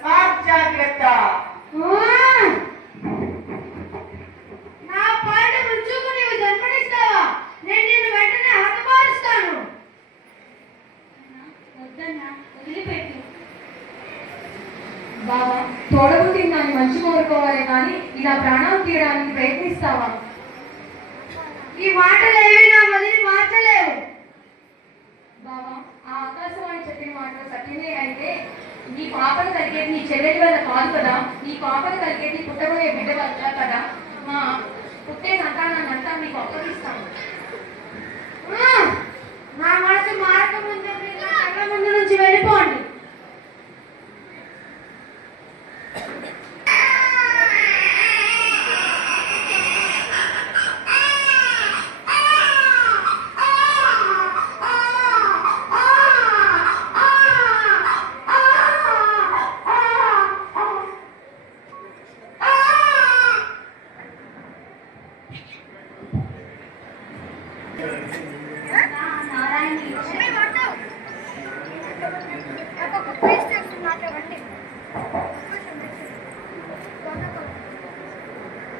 జాగ్రత్త నా పాట మృత్యుకు నీవు జన్మనిస్తావా? నేను నిన్ను వెంటనే హతమారుస్తాను. వదిలిపెట్టు. బాబా తోడబుట్టి నన్ను మంచి కోరుకోవాలి కానీ ఇలా ప్రాణాలు తీయడానికి ప్రయత్నిస్తావా? ఈ మాటలు ఏవి నా మదిని మార్చలేవు బాబా ఆ ఆకాశవాణి చెప్పిన మాటలు సత్యమే అయితే నీ పాపను కలిగేది నీ చెల్లెలి వల్ల కాదు కదా. నీ పాపను కలిగేది పుట్టబోయే బిడ్డ వల్ల కదా. మా పుట్టే సంతానాన్ని అంతా నీకు అప్పగిస్తాను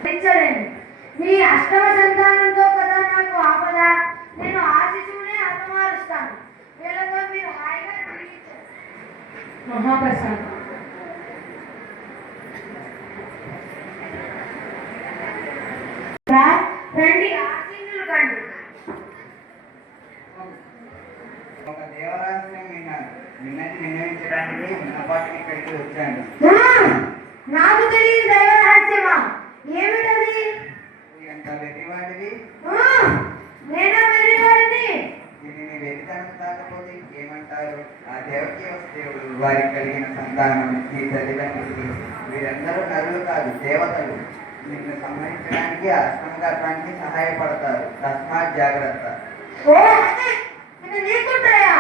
పెంచలేను. మీ అష్టమ సంతానంతో కదా నాకు ఆపద. నేను ఆ శిశువునే వీళ్ళతో మీరు హాయిగా మహాప్రసాదం. ఒక విన్నాను విన్నది విన్నవించడానికి ఉన్నపాటికి ఇక్కడికి వచ్చాను! నాకు తెలియని దైవ రహస్యమా ఏమిటది ఎంత వెర్రివాడివి! నేనా వెర్రివాడిని? ఇది నీ వెరితనం కాకపోతే ఏమంటారు ఆ దేవకి దేవుడు వారికి కలిగిన సంతానం నీ తల్లిదండ్రులు వీరందరూ నరులు కాదు దేవతలు. నిన్ను సంహరించడానికి అష్టమగర్భానికి సహాయపడతారు. తస్మాత్ జాగ్రత్త. ఇది నీకుంటాయా?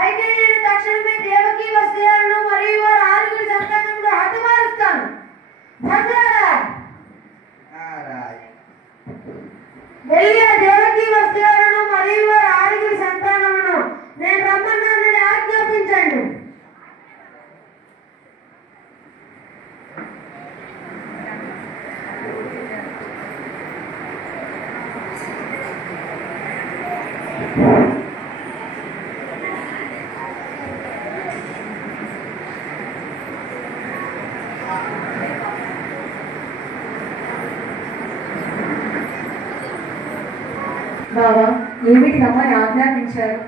అయితే నేను తక్షణమే దేవకి వస్త్రాలను మరియు వారి ఆరుగురి సంతానంలో హతమారుస్తాను భద్రారా నారాయణ వెళ్ళి ఆ దేవకి వస్త్రాలను మరియు వారి ఆరుగురి సంతానమును నేను రమ్మన్నానని ఆజ్ఞాపించండి బాబా ఏమిటి రమ్మని ఆజ్ఞాపించారు?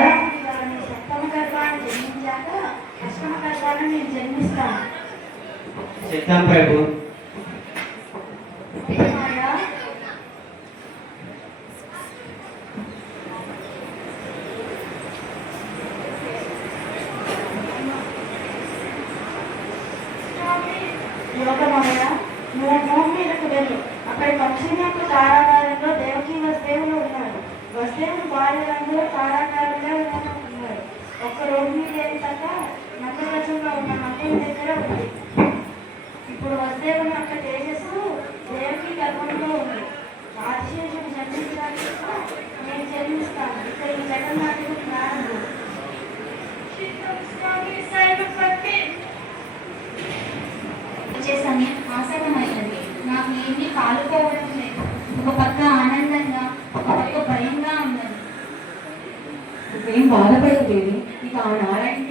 అన్నగా సప్తమ గర్భాన్ని జన్మించాక అష్టమ గర్భాన్ని నేను జన్మిస్తాను. సిద్ధం ప్రభు. దగ్గర ఉంది ఇప్పుడు వసుదేవుని యొక్క తేజస్సు దేవకి గర్భంలో ఉంది. ఆదిశేషుడు జన్మించడానికి నేను జన్మిస్తాను. ఇక్కడ ఈ జగన్నాథుడు ప్రారంభం. సమయం ఆసన్నమైనది నాకు ఏమీ కాలుకోవడం లేదు. ఒక పక్క ఆనందంగా ఒక పక్క భయంగా ఉన్నది. నువ్వేం బాధపడకు దేవి. ఇక ఆ నారాయణుడే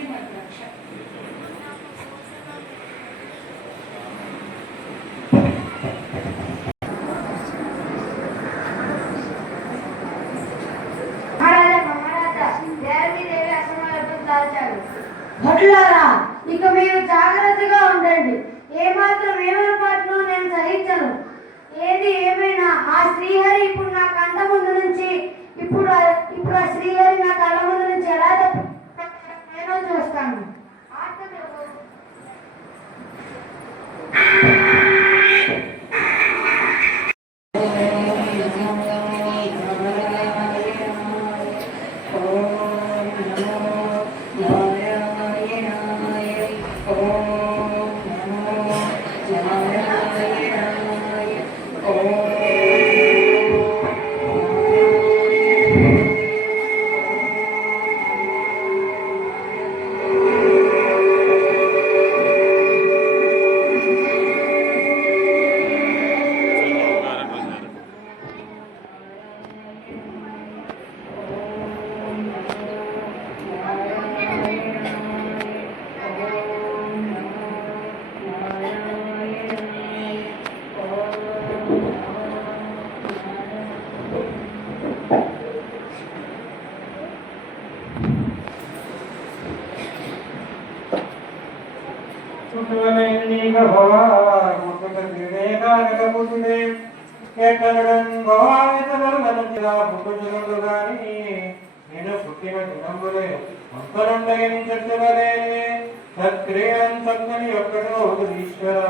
సత్క్రియనం సత్యని ఒక్కడో ఈశ్వర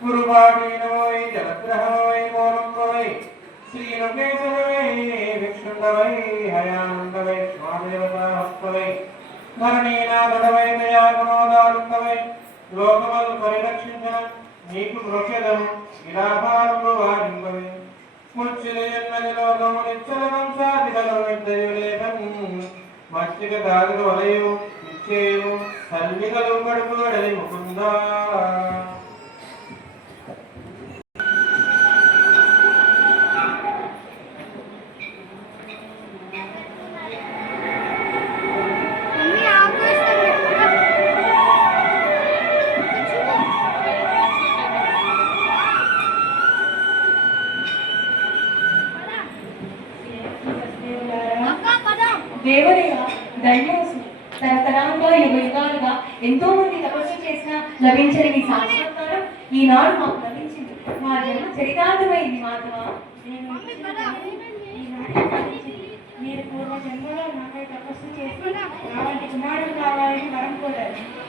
గురుపాఠీనమోయ్ జలగ్రహమై మూలంబవై శ్రీనుకేశవై విష్ణుండవై హయానందవై స్వాదేవతాహస్తవై మరణీనాథవై దయాగుణోదారుండవై లోకములు పరిరక్షించిన నీకు మృషదం ఇలాభారము వారింపవే. ముచ్చిలయన్నది లోకము మచ్చిక వలయు తల్లిగలు కడుపు గడలి ముకుందా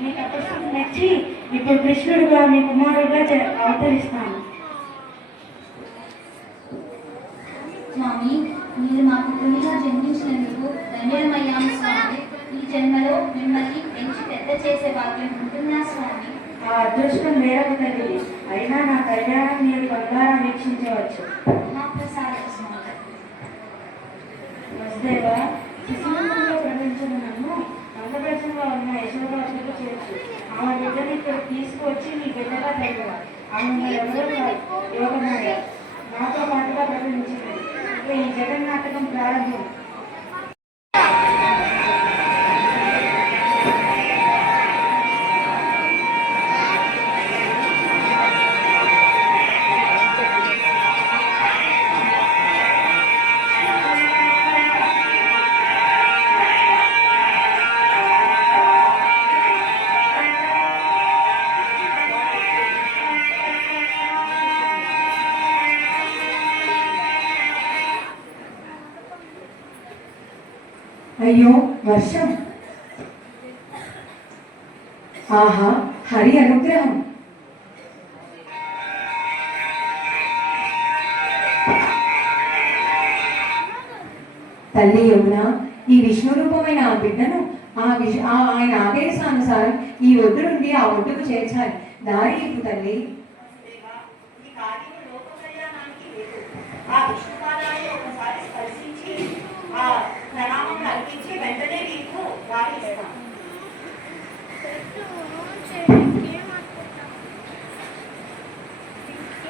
మీ తపస్సుకు మెచ్చి ఇప్పుడు కృష్ణుడుగా మీ కుమారుడుగా అవతరిస్తాను. స్వామి మీరు మా పుత్రునిగా జన్మించినందుకు ధన్యమయ్యాం స్వామి. ఈ జన్మలో మిమ్మల్ని పెంచి పెద్ద చేసే భాగ్యం ఉంటుందా స్వామి? ఆ అదృష్టం తల్లి. అయినా నా కళ్యాణం మీరు బంగారం వీక్షించవచ్చు. మహాప్రసాద స్వామి. వసుదేవ ఆంధ్రప్రదేశ్లో ఉన్న యశోదాసులకు చేర్చు ఆమె బిడ్డను ఇక్కడ తీసుకువచ్చి నీ బిడ్డగా తగ్గవ ఆమె ఎవరో యోగమాయ నాతో పాటుగా ప్రకటించింది ఇక ఈ జగన్నాటకం ప్రారంభం. వర్షం. ఆహా హరి అనుగ్రహం. తల్లి యమున ఈ విష్ణు రూపమైన ఆ బిడ్డను ఆ విష్ ఆ ఆయన ఆదేశానుసారం ఈ ఒడ్డు నుండి ఆ ఒడ్డుకు చేర్చాలి. దారి ఇప్పు తల్లి. పంపించి వెంటనే మీకు వారి ఇస్తాం.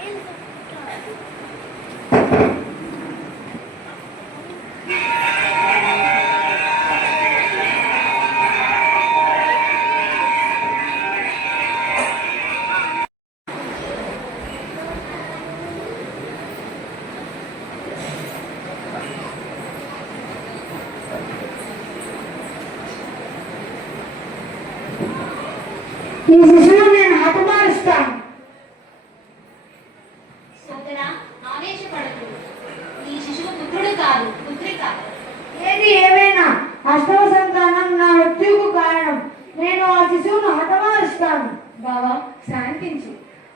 ఏం ఈ శిశువు నేను పుత్రిక. ఏది ఏమైనా అష్టమ సంతానం నా మృత్యుకు కారణం. నేను ఆ శిశువును హతమారుస్తాను. బావా శాంతించు.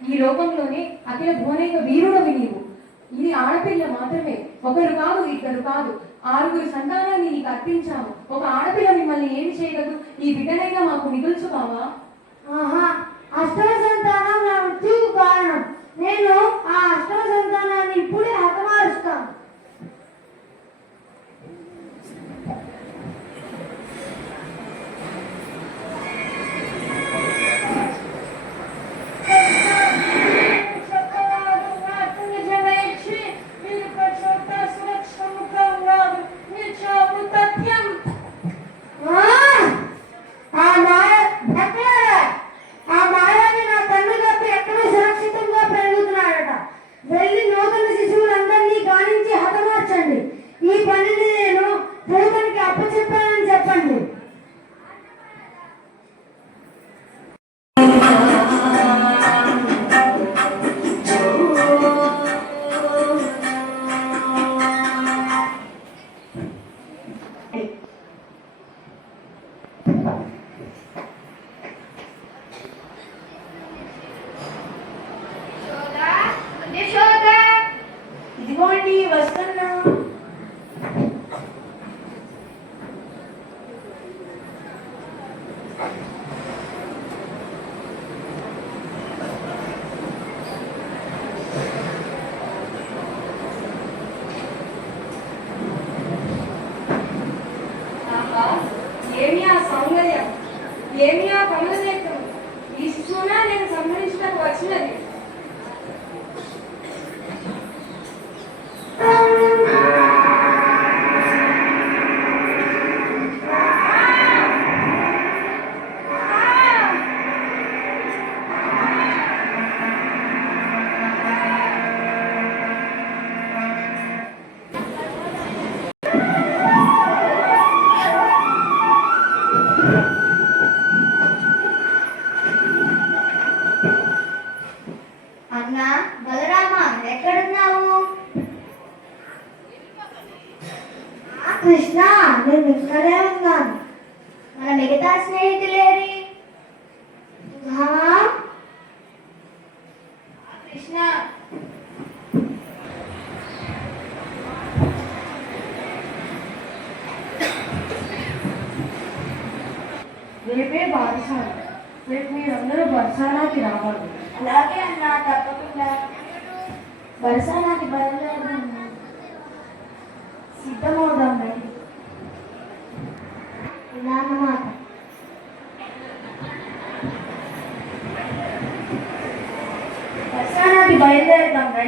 ఈ లోకంలోనే అఖిల భువనైక వీరుడవి నీవు. ఇది ఆడపిల్ల మాత్రమే. ఒకరు కాదు ఇద్దరు కాదు. ఆరుగురు సంతానాన్ని నీకు అర్పించాము. ఒక ఆడపిల్ల మిమ్మల్ని ఏమి చేయగలదు? ఈ బిడ్డనైనా మాకు మిగుల్చు బావా. అష్టమ సంతానం నా మృత్యుకు కారణం. నేను ఆ అష్టమ సంతానాన్ని ఇప్పుడే హతమారుస్తాను. కృష్ణ నేను ఇక్కడే ఉన్నాను మన మిగతా స్నేహితులేరి ఆ? కృష్ణ రేపే బారసాల రేపు మీరందరూ బరసానాకి రావాలి అలాగే అన్నా తప్పకుండా బరసానాకి బయలుదేరదాం సిద్ధమవుదాం உதாரணமாக. பயந்தா இருக்காங்க